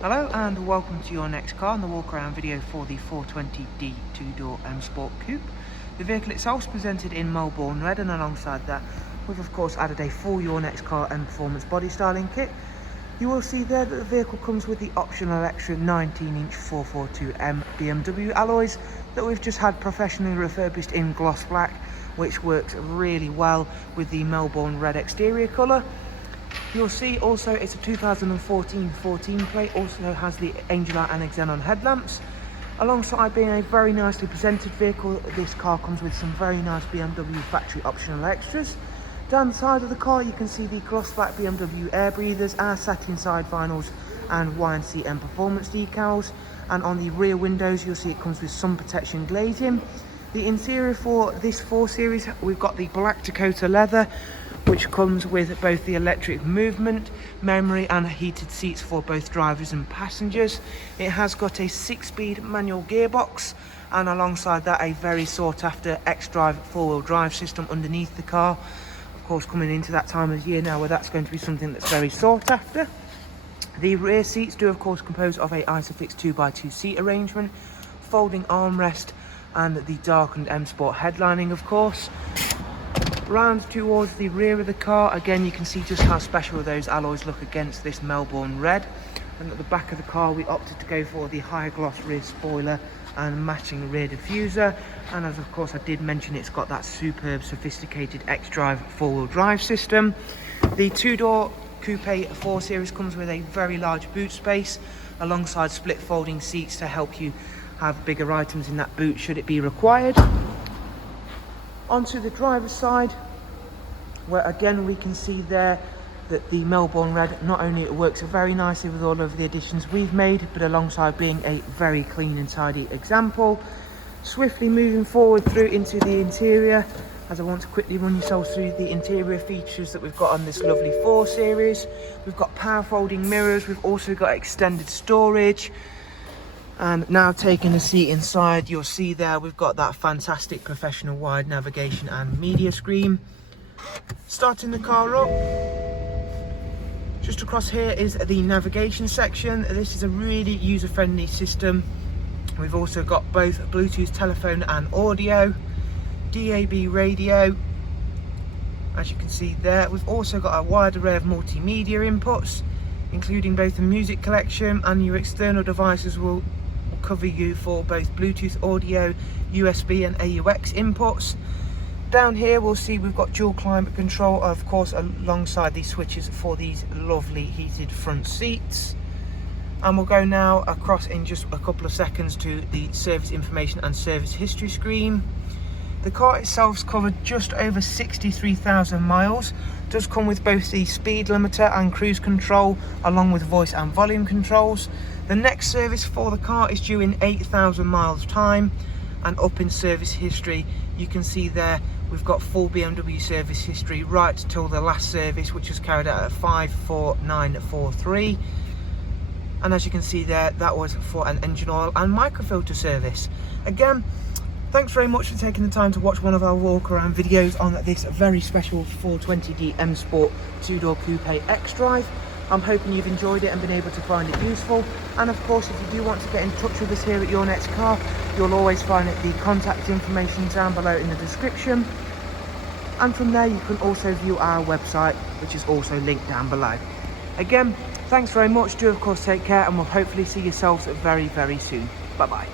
Hello and welcome to your next car and the walk around video for the 420D 2-door M Sport Coupe. The vehicle itself is presented in Melbourne red, and alongside that we've of course added a full your next car M Performance body styling kit. You will see there that the vehicle comes with the optional extra 19-inch 442M BMW alloys that we've just had professionally refurbished in gloss black, which works really well with the Melbourne red exterior colour. You'll see also it's a 2014 14 plate, also has the angel light and xenon headlamps. Alongside being a very nicely presented vehicle, this car comes with some very nice BMW factory optional extras. Down the side of the car you can see the gloss black BMW air breathers, our satin side vinyls and YNC Mperformance decals, and on the rear windows you'll see it comes with sun protection glazing. The interior for this 4 Series, we've got the black Dakota leather, which comes with both the electric movement, memory and heated seats for both drivers and passengers. It has got a 6-speed manual gearbox, and alongside that a very sought after Xdrive 4-wheel drive system underneath the car. Of course, coming into that time of year now where that's going to be something that's very sought after. The rear seats do of course compose of a Isofix 2x2 seat arrangement, folding armrest and the darkened M Sport headlining of course. Round towards the rear of the car, again you can see just how special those alloys look against this Melbourne red. And at the back of the car we opted to go for the high gloss rear spoiler and matching rear diffuser, and as of course I did mention, it's got that superb sophisticated Xdrive 4-wheel drive system. The 2-door Coupe 4 Series comes with a very large boot space alongside split folding seats to help you have bigger items in that boot should it be required. Onto the driver's side, where again we can see there that the Melbourne red not only works very nicely with all of the additions we've made, but alongside being a very clean and tidy example. Swiftly moving forward through into the interior, as I want to quickly run yourselves through the interior features that we've got on this lovely 4 Series. We've got power folding mirrors, we've also got extended storage. And now taking a seat inside, you'll see there we've got that fantastic professional wide navigation and media screen. Starting the car up, just across here is the navigation section. This is a really user-friendly system. We've also got both Bluetooth telephone and audio, DAB radio, as you can see there. We've also got a wide array of multimedia inputs, including both the music collection, and your external devices will cover you for both Bluetooth audio, USB and AUX inputs. Down here we'll see we've got dual climate control, of course, alongside these switches for these lovely heated front seats. And we'll go now across in just a couple of seconds to the service information and service history screen. The car itself's covered just over 63,000 miles. Does come with both the speed limiter and cruise control, along with voice and volume controls. The next service for the car is due in 8,000 miles time, and up in service history you can see there we've got full BMW service history right till the last service, which was carried out at 54943. And as you can see there, that was for an engine oil and microfilter service. Again, thanks very much for taking the time to watch one of our walk around videos on this very special 420D M Sport 2-door Coupe Xdrive. I'm hoping you've enjoyed it and been able to find it useful. And of course, if you do want to get in touch with us here at Your Next Car, you'll always find the contact information down below in the description. And from there you can also view our website, which is also linked down below. Again, thanks very much. Do of course take care, and we'll hopefully see yourselves very, very soon. Bye bye.